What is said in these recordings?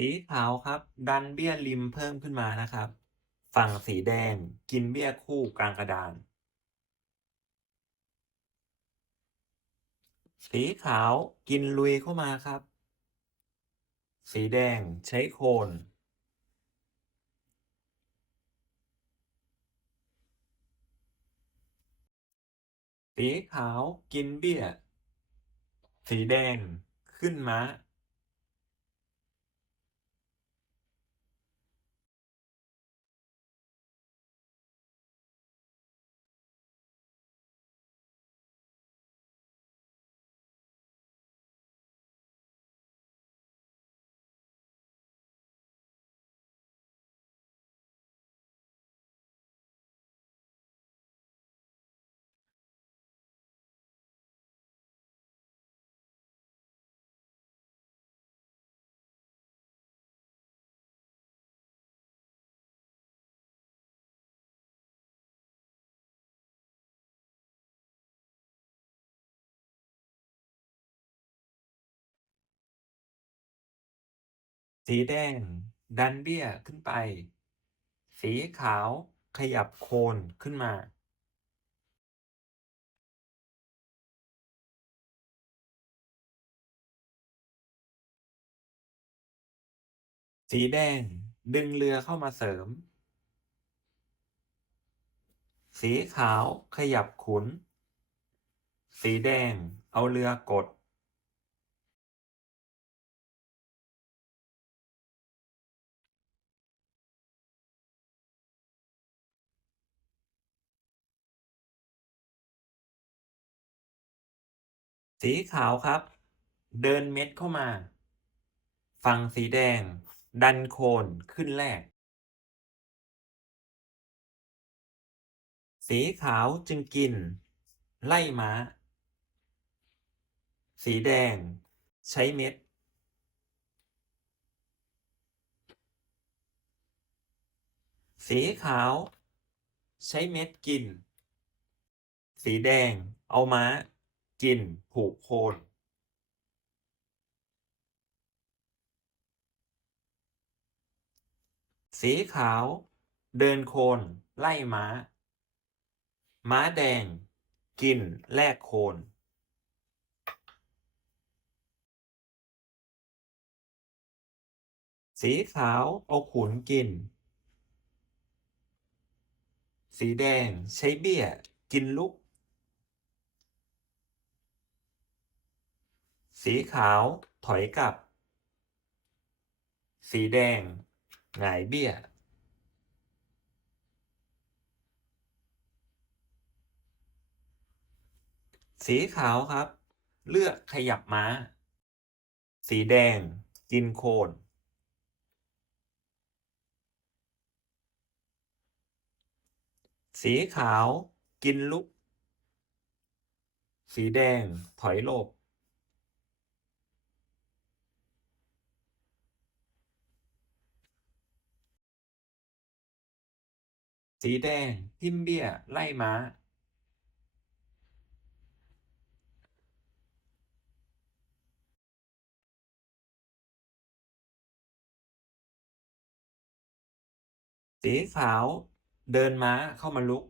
สีขาวครับ ดันเบี้ยริมเพิ่มขึ้นมานะครับ ฝั่งสีแดงกินเบี้ยคู่กลางกระดาน สีขาวกินลุยเข้ามาครับ สีแดงใช้โคน สีขาวกินเบี้ย สีแดงขึ้นม้า สีแดง ดันเบี้ยขึ้นไป สีขาวขยับโคนขึ้นมา สีแดงดึงเรือเข้ามาเสริม สีขาวขยับขุน สีแดงเอาเรือกด สีขาวครับ เดินเม็ดเข้ามา ฝั่งสีแดง ดันโคนขึ้นแรก สีขาวจึงกิน ไล่ม้า สีแดง ใช้เม็ด สีขาว ใช้เม็ดกิน สีแดงเอาม้า กิน ผูกโคน สีขาว เดินโคน ไล่ม้า ม้าแดง กิน แลกโคน สีขาวเอาขุนกิน สีแดงใช้เบี้ย กินลุก สีขาวถอยกลับ สีแดงหงายเบี้ย สีขาวครับ เลือกขยับม้า สีแดงกินโคน สีขาวกินลุก สีแดงถอยหลบ สีแดง ทิมเบี้ย ไล่ม้า สีขาว เดินม้าเข้ามาลุก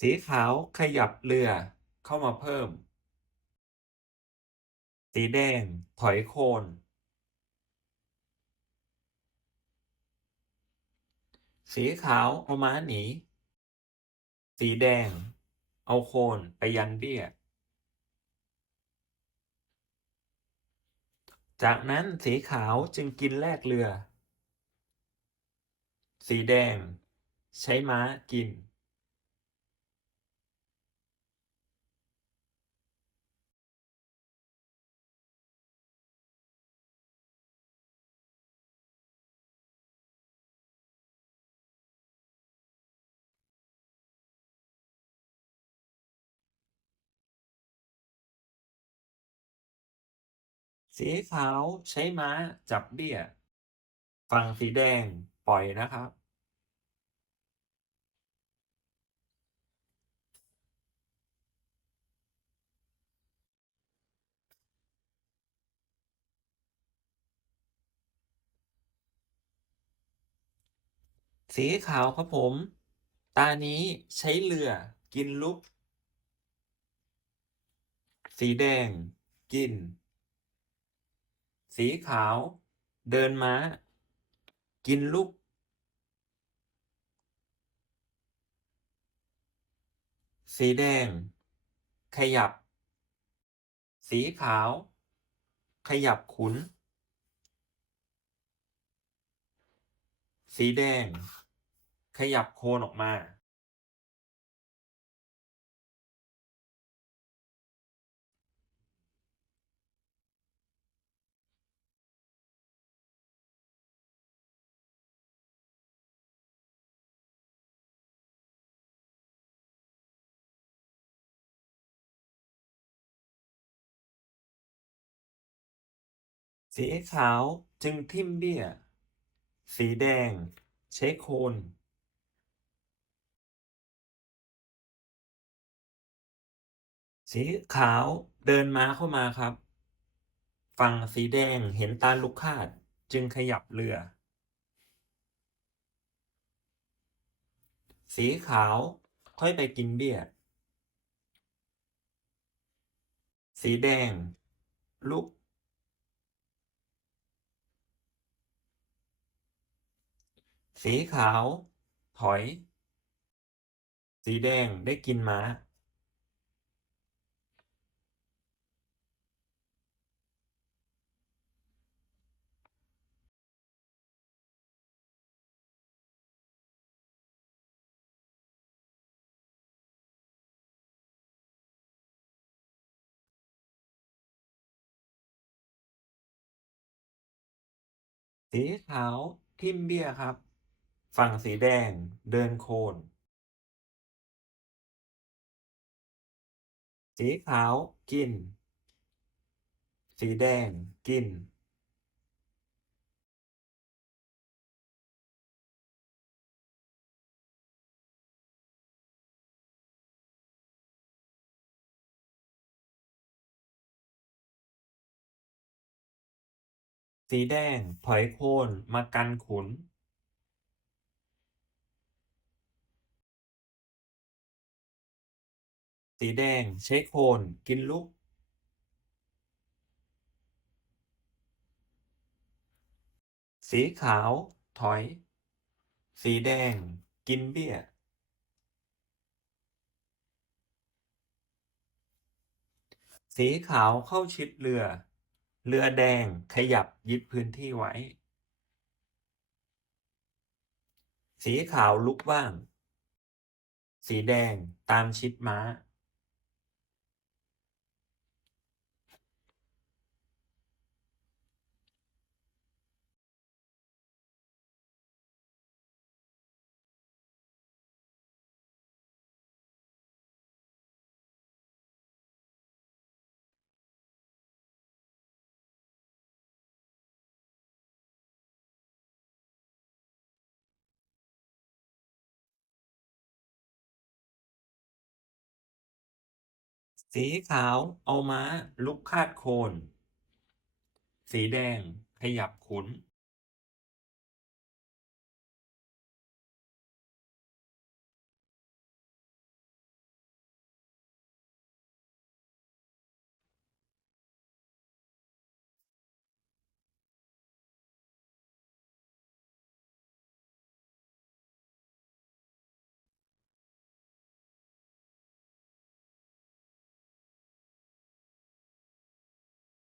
สีขาวขยับเรือเข้ามาเพิ่ม สีแดง ถอยโคน สีขาวเอาม้าหนี สีแดง เอาโคนไปยันเบี้ย จากนั้นสีขาวจึงกินแลกเรือ สีแดง ใช้ม้ากิน สีขาวใช้ม้าจับเบี้ย ฝั่งสีแดงปล่อยนะครับ สีขาวครับผม ตานี้ใช้เรือกินลุก สีแดงกิน สีขาว เดินม้า กินลุกสีแดง ขยับ สีขาว ขยับขุน สีแดง ขยับโคนออกมา สีขาวจึงทิ่มเบี้ย สีแดงใช้โคน สีขาวเดินม้าเข้ามาครับ ฝั่งสีแดงเห็นตาลูกคาดจึงขยับเรือ สีขาวค่อยไปกินเบี้ย สีแดง ลุก สีขาว ถอย สีแดงได้กินม้า สีขาวทิมเบียครับ ฝั่งสีแดงเดินโคน สีขาวกิน สีแดงกิน สีแดงถอยโคนมากันขุน สีแดงใช้โคนกินลุก สีขาว ถอย สีแดง กินเบี้ย สีขาวเข้าชิดเรือ เรือแดงขยับยึดพื้นที่ไว้ สีขาวลุกว่าง สีแดงตามชิดม้า สีขาวเอาม้าลุกคาดโคน สีแดงขยับขุน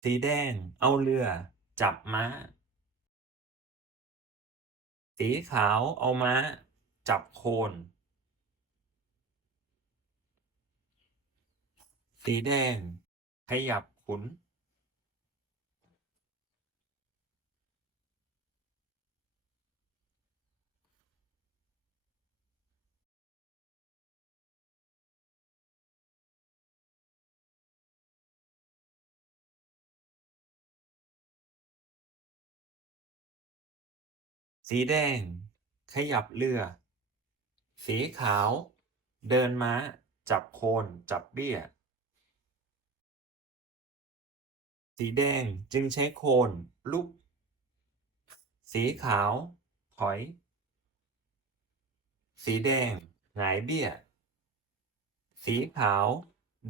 สีแดง เอาเรือ จับม้า สีขาวเอาม้า จับโคน สีแดง ขยับขุน สีแดง ขยับเรือ สีขาว เดินม้า จับโคน จับเบี้ย สีแดงจึงใช้โคนลุก สีขาว ถอย สีแดง หงายเบี้ย สีขาว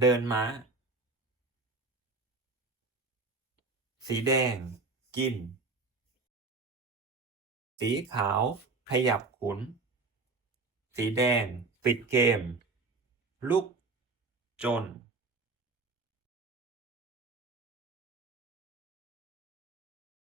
เดินม้า สีแดง กิน สีขาว ขยับขุน สีแดง ปิดเกม ลุก จน